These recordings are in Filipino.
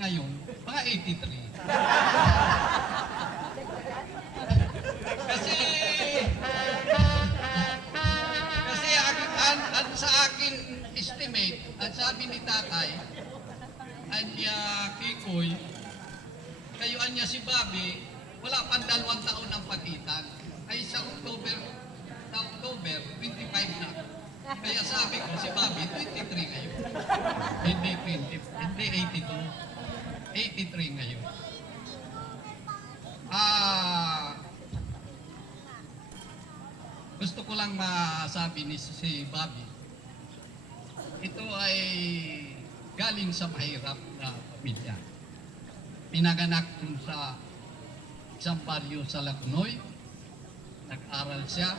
ngayon, mga 83. Kasi, kasi ang sa akin estimate, ang sabi ni tatay, anya Kikoy, kayo anya si Bobby, wala pang 2 taon ang pagitan. Ay sa October 25 na. Kaya sabi ko, si Bobby, 23 ngayon. Hindi 20, hindi 82. 83 ngayon. Gusto ko lang masabi ni si Bobby, ito ay galing sa mahirap na pamilya. Pinaganak dun sa isang baryo sa Lagunoy. Nag-aral siya.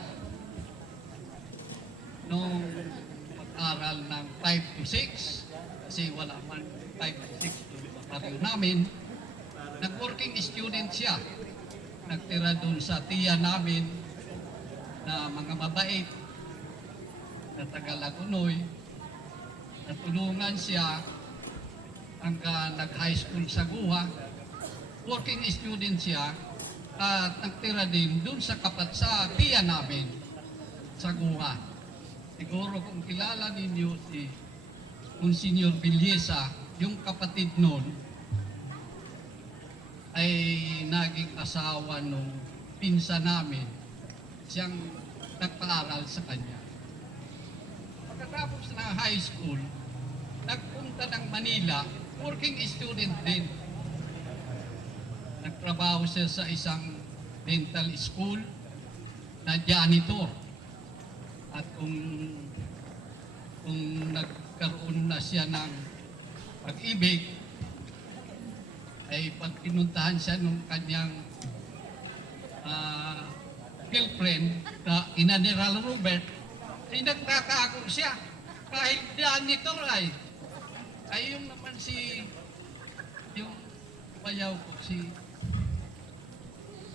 Nung mag-aral ng 5 to 6, kasi wala man 5 to 6 sa baryo namin, nag-working student siya. Nagtira dun sa tiya namin na mga mabait na taga Lagunoy. Natulungan siya hanggang nag-high school sa Guha. Working student siya at nagtira din dun sa sa tiya namin sa Guha. Siguro kung kilala ninyo si Monsignor Villesa, yung kapatid nun ay naging asawa nung pinsa namin. Siyang nagpaaral sa kanya. Pagkatapos ng high school, nagpunta ng Manila, working student din. Nagtrabaho siya sa isang dental school na janitor. At kung nagkaroon na siya ng pag-ibig, ay pag pinuntahan siya ng kanyang girlfriend na General Robert, ay nagtatago siya. Kahit janitor ay yung naman yung bayaw ko, si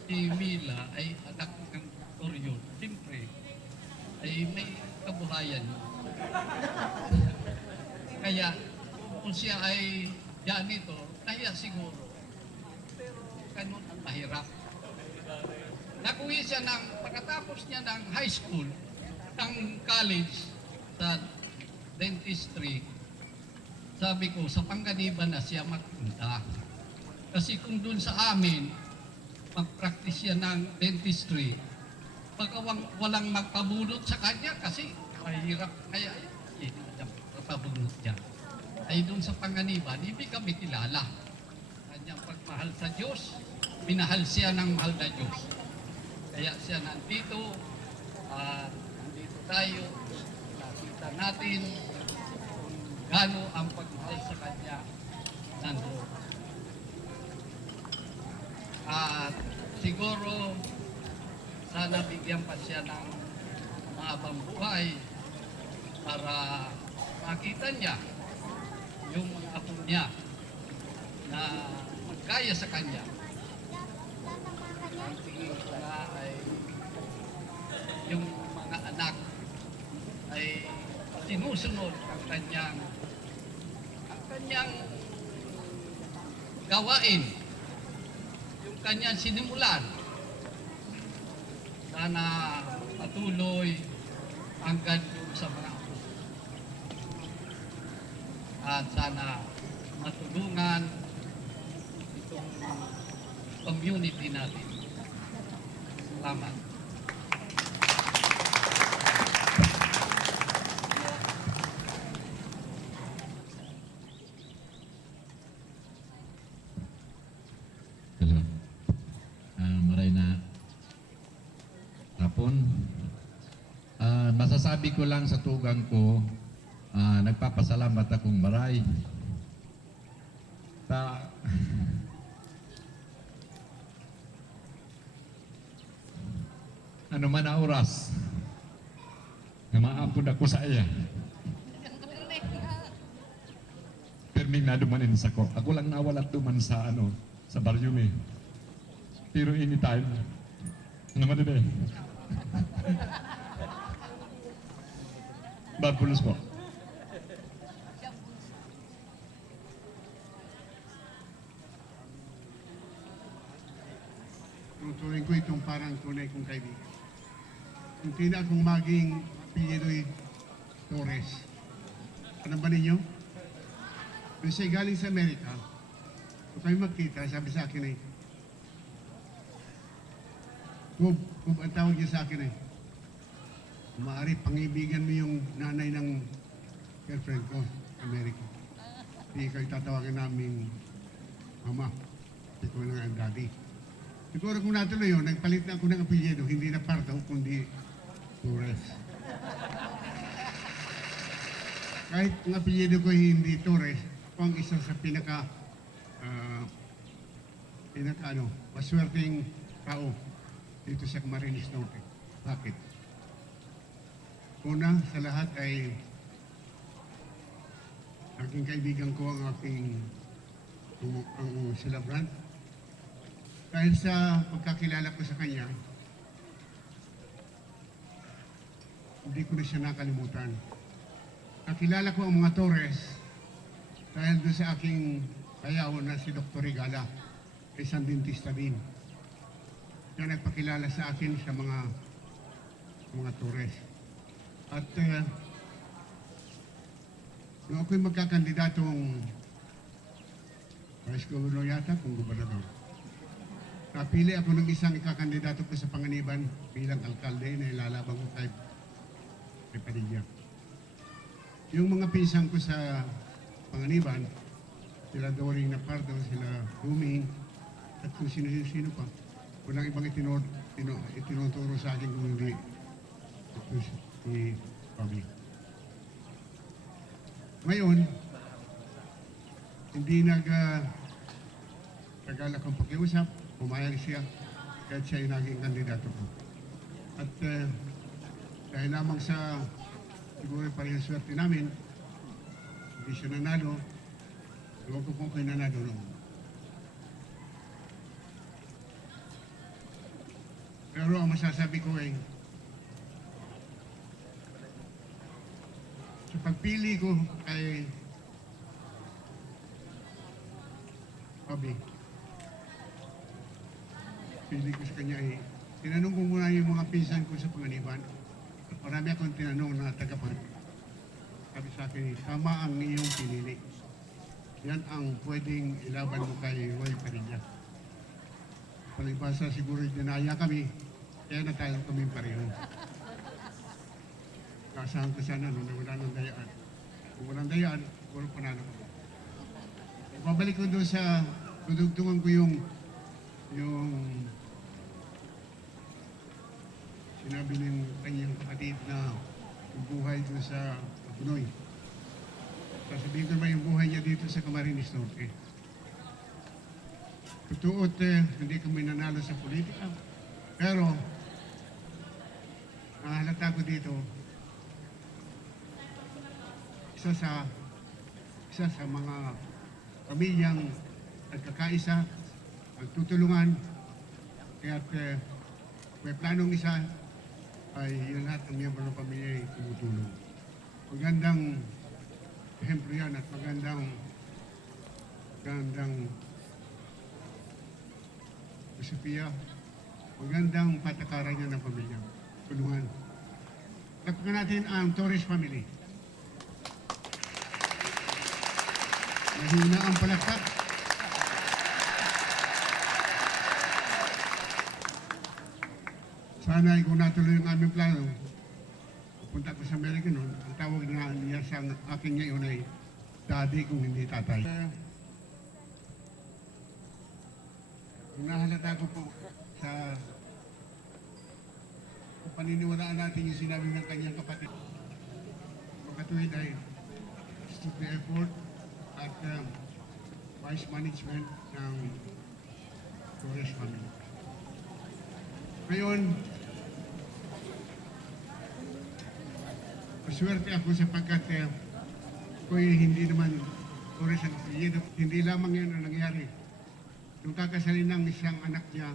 Mila ay anak ng doktor yun. Siyempre, ay may kabuhayan. Kaya, kung siya ay janitor, kaya siguro. Pero ganun ang mahirap. Nakuwi siya pagkatapos niya ng high school, ng college sa dentistry, sabi ko, sa Panganiban na siya magpunta. Kasi kung dun sa amin, mag-practice siya ng dentistry, baka walang magpabunot sa kanya kasi mahirap kaya hindi siya magpabunot dyan. Ay dun sa Panganiban, hindi kami kilala. Kanyang pagmahal sa Diyos, minahal siya ng mahal na Diyos. Kaya siya nandito, nandito tayo, nakita natin kung gaano ang pagmahal sa kanya nandoon. At siguro, sana bigyan pa siya ng mahabang buhay para makita niya yung mga apo niya na magkaya sa kanya. Ang tingin ko nga ay yung mga anak ay sinusunod ang kanyang gawain, yung kanyang sinimulan. Sana patuloy hanggang doon sa mga apo. At sana matulungan itong community natin. Salamat. Hello. Maray na hapon. Masasabi ko lang sa tugang ko, nagpapasalamat akong maray. Ano man na oras na maapod ako sa iya. Terminado man sa ko. Ako lang nawalat duman sa sa baryo mi. Pero anytime. Ano man din. Babulos po. tuturing ko itong parang tunay kong kaibigan. Kung tina akong maging apelyido'y Torres. Ano ba ninyo? Kung siya galing sa Amerika, kung kayo magkita, sabi sa akin eh, Kub ang tawag niya sa akin eh, maaari pangibigan mo yung nanay ng girlfriend ko, Amerika. Hindi kayo tatawagan namin mama. Hindi ko lang ang daddy. Siguro kung natuloy yun, nagpalit na ako ng apelyido, hindi na Pardo, kundi Torres. Kahit ang apelyido ko hindi Torres, ako ang isa sa maswerteng tao dito sa Camarines Norte. Bakit? Una sa lahat ay aking kaibigan ko ang aking sila Brand. Dahil sa pagkakilala ko sa kanya, hindi ko na siya nakalimutan. Nakilala ko ang mga Torres dahil doon sa aking kayaw na si Dr. Regala, isang dentista din. Siya nagpakilala sa akin sa mga Torres. At nung ako'y magkakandidatong vice governor yata kung gobernador, napili ako ng isang ikakandidato ko sa Panganiban bilang alkalde na ilalaban ko kay Padilla. Yung mga pisang ko sa Panganiban, sila Doring Napardo, sila Duming, at kung sino-sino pa, walang ibang itinuturo sa akin kung hindi ito si Bobby. Ngayon, hindi tagal akong pakiusap, pumayag siya, kahit siya yung naging kandidato ko. At dahil lamang sa siguro parehong swerte namin, hindi siya nanalo, ewan ko kung kayo nanalo noon. Pero ang masasabi ko ay, sa pagpili ko kay Bobby, pili ko sa kanya ay, tinanong ko muna yung mga pinsan ko sa Panganiban. Marami akong tinanong na tagapag. Sabi sa akin, tama ang iyong pinili. Yan ang pwedeng ilaban mo kay Roy Padilla. Palibasa siguro dinaya kami, kaya natalo kami pareho. Kasahan ko sana nung wala ng dayaan. Kung walang dayaan, siguro panalo ko. Babalik ko doon sa tudugtungan ko yung sinabi ng kanyang kapatid na buhay doon sa Punoy. Sasabihin ko naman yung buhay niya dito sa Camarines Norte. Totoo hindi kami nanalo sa politika. Pero, nahalata ko dito, isa sa mga pamilyang nagkakaisa, nagtutulungan, kaya't may planong isa ay yung lahat ng miyembro ng pamilya ay tumutulong. Magandang ehemplo yan at magandang filosofiya, magandang patakaran yan ng pamilya. Tulungan. Lakpan natin ang Torres family. Mahina ang palakpak. Sana kung natuloy yung aming plano, pupunta ko sa Amerika noon, ang tawag na niya sa akin ngayon ay daddy kung hindi tatay. Nahalata ko po sa paniniwalaan natin yung sinabi ng kanyang kapatid. Pagkatuwid ay took the effort at wise management ng Torres family. Ngayon, maswerte ako sapagkat ako'y hindi naman Torres ang apelyido. Hindi lamang yan ang nangyari. Nung kakasalin ng isang anak niya,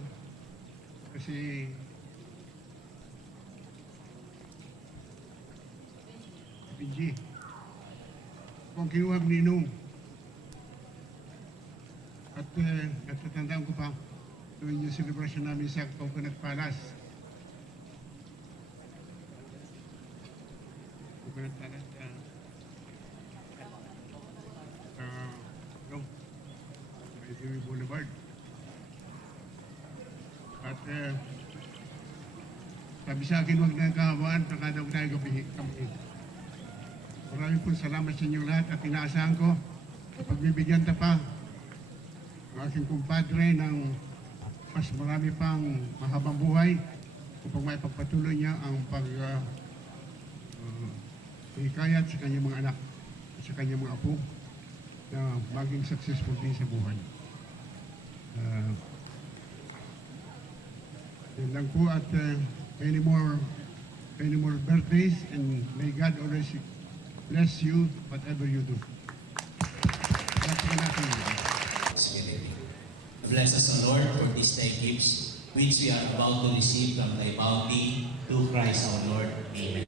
kasi Benji, kung kinuha ng Ninong. At natatandaan ko pa, tuwing yung celebration namin sa Coconut Palace. Coconut Palace, no, may Dewey Boulevard. At sabi sa akin, huwag na kahawaan, baka daw tayo gabi kami. Maraming po salamat sa inyong lahat at inaasahan ko, pagbibigyan ta pa ang aking kumpadre ng mas marami pang mahabang buhay upang may pagpatuloy niya ang hikayat sa kanyang mga anak at sa kanyang mga apo na maging successful din sa buhay. Yan lang po at many more birthdays and may God always bless you whatever you do. Bless us, O Lord, for these thy gifts, which we are about to receive from thy bounty, through Christ our Lord. Amen.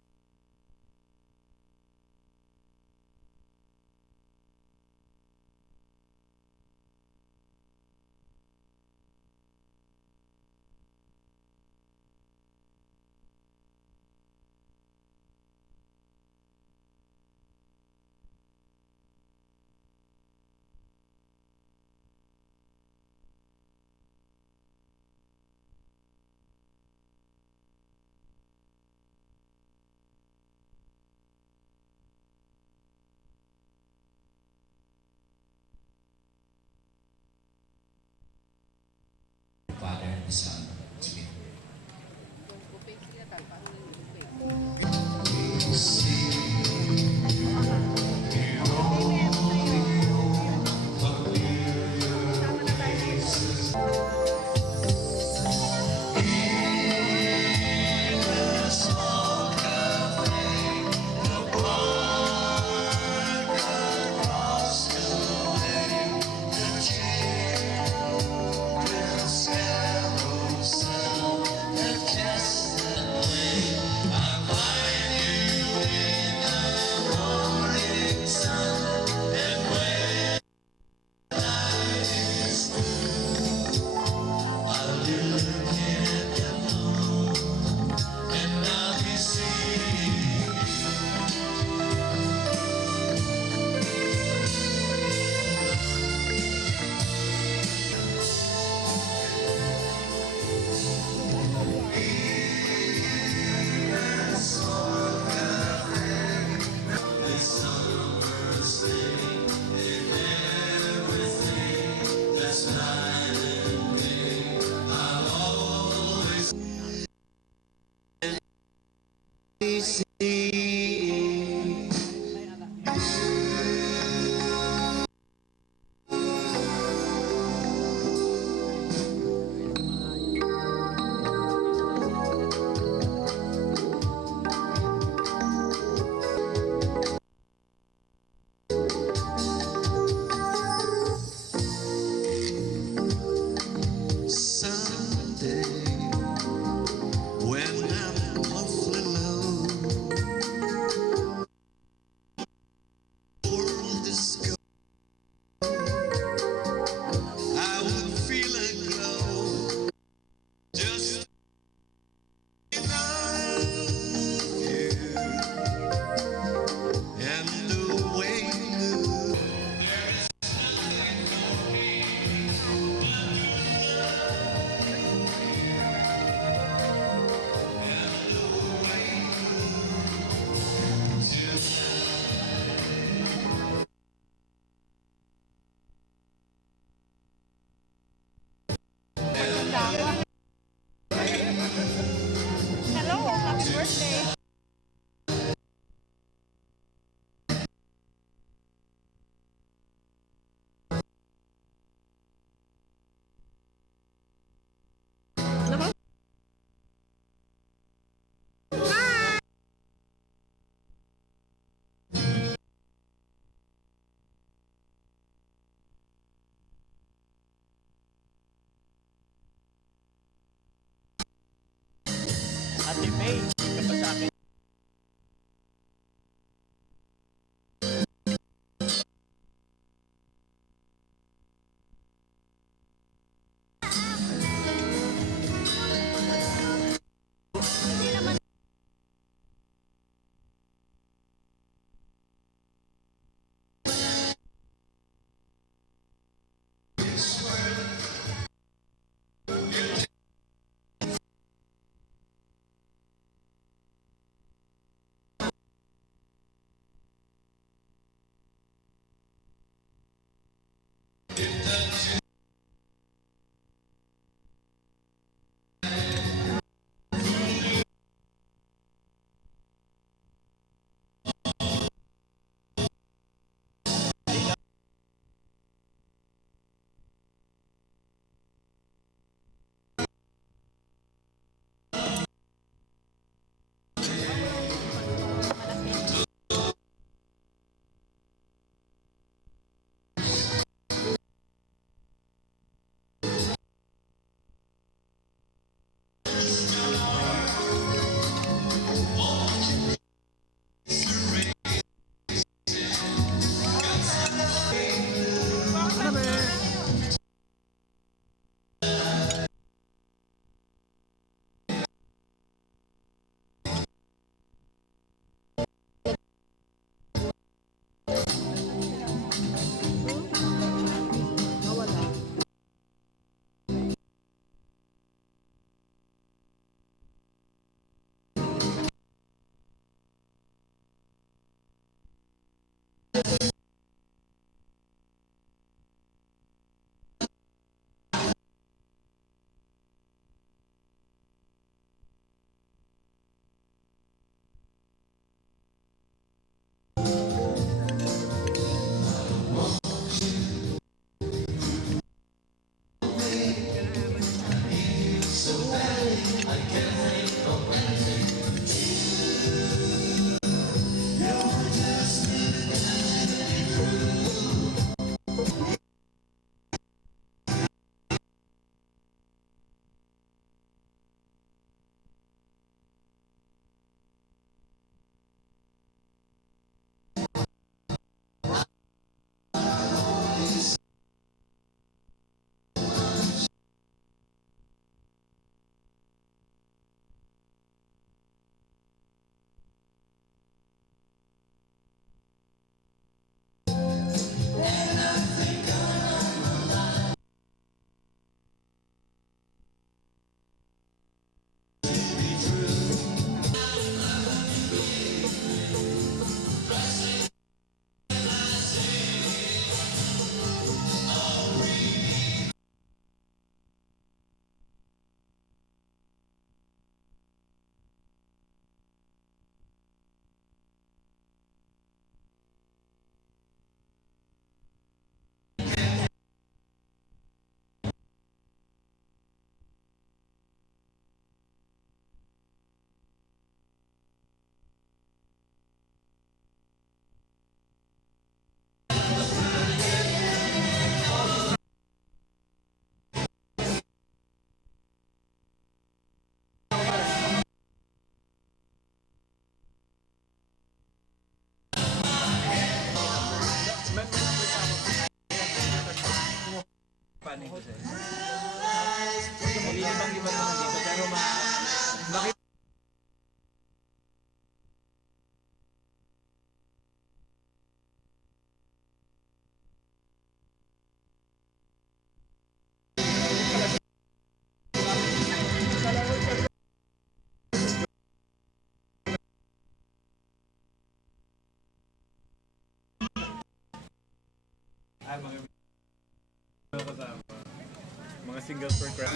Mga singles per crack.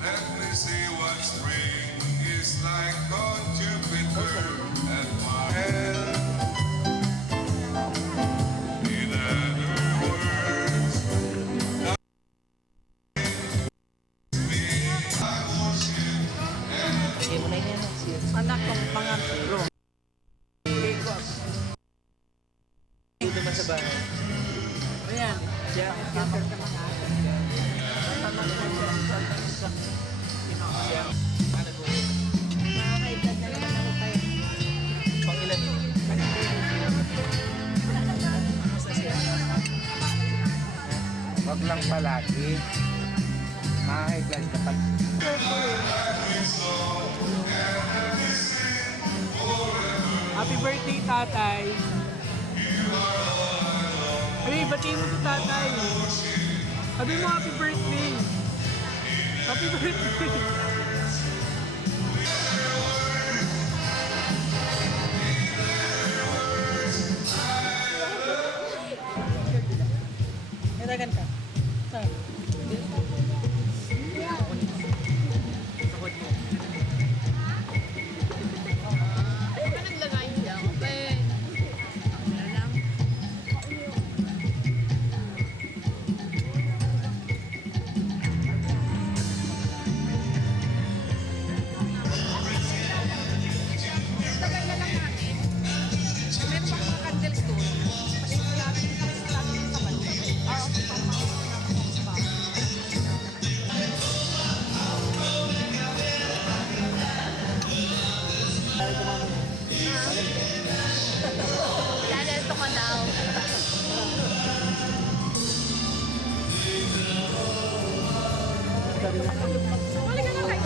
Let me see what spring is like on Jupiter and Mars. In other words, I worship Anak ng mga bro. Dito naman sa bahay. Ayan. Kaya kasama ka mga atin. Makakaedad na naman ako kayo. Pang ilan yun? Kamusta siya? Wag lang palagi. Makakailan kapag Happy birthday, tatay. Ay, batiin mo si tatay. Sabi mo happy birthday. Happy birthday. Katakan ka. Sir. Sakot mo. Ano ba naglagay niya? Okay. Wala lang. Tagal na lang natin. Meron pang mga candles doon. Kasi wala rin kami sa lahat ng sabay. Okay, pang mga Lalito ka daw. Balik ka na kayo.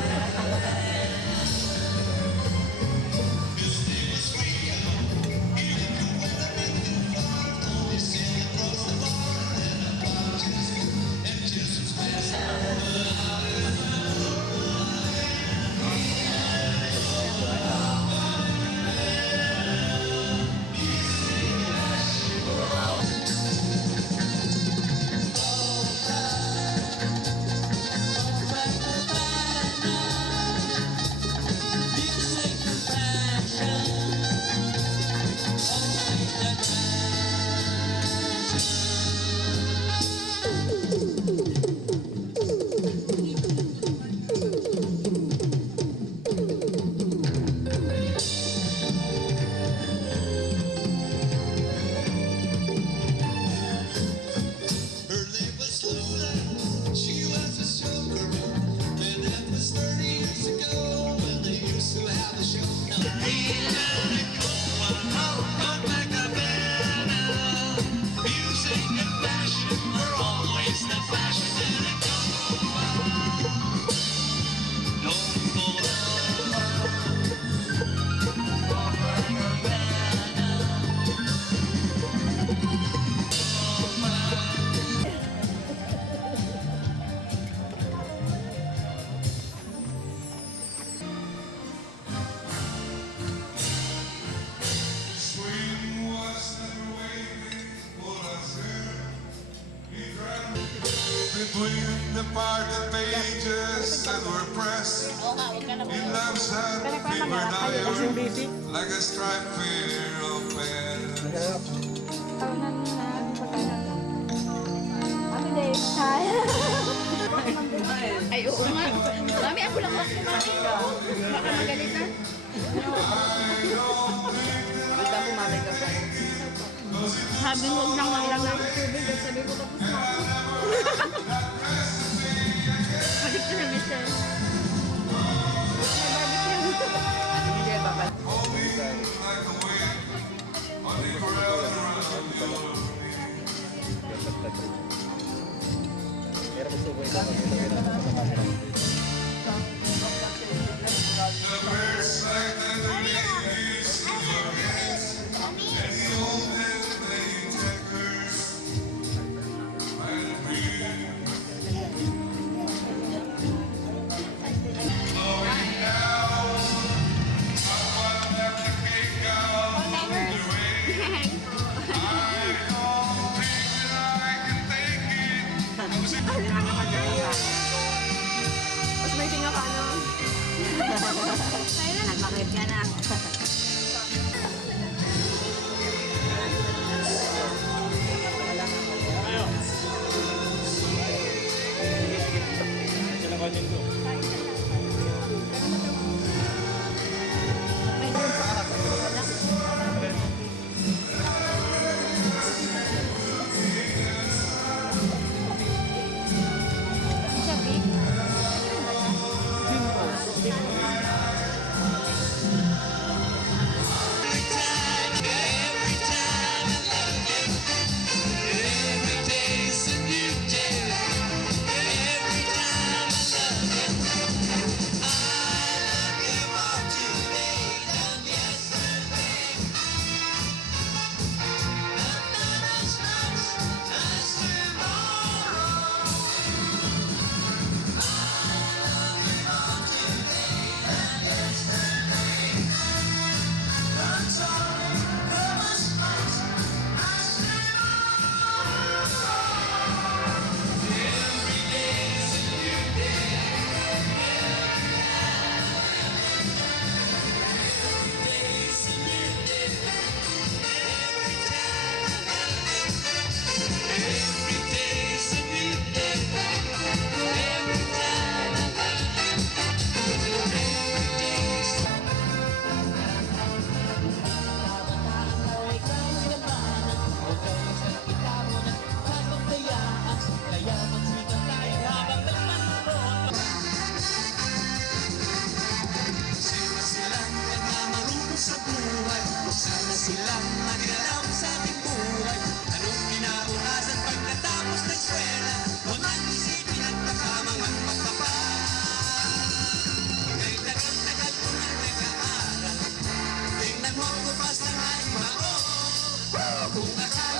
Swing was never waiting for us between the parted pages that were pressed in love's hand, we were dialed like a striped pair of pants. Ay, oo nga. Mami, ako lang ako, mami. Baka magalit na. Sabi mo nang maglagay ng tubig at sabi ko tapos na ako. Balik ka na, Michelle. Hindi, babalik. Like the wind on the ground around you. Pero gusto ko ito. The birds like the babies in your hands, and the old men playing checkers by the green. Blowing down, I wanna let the cake out in the rain. Kung akala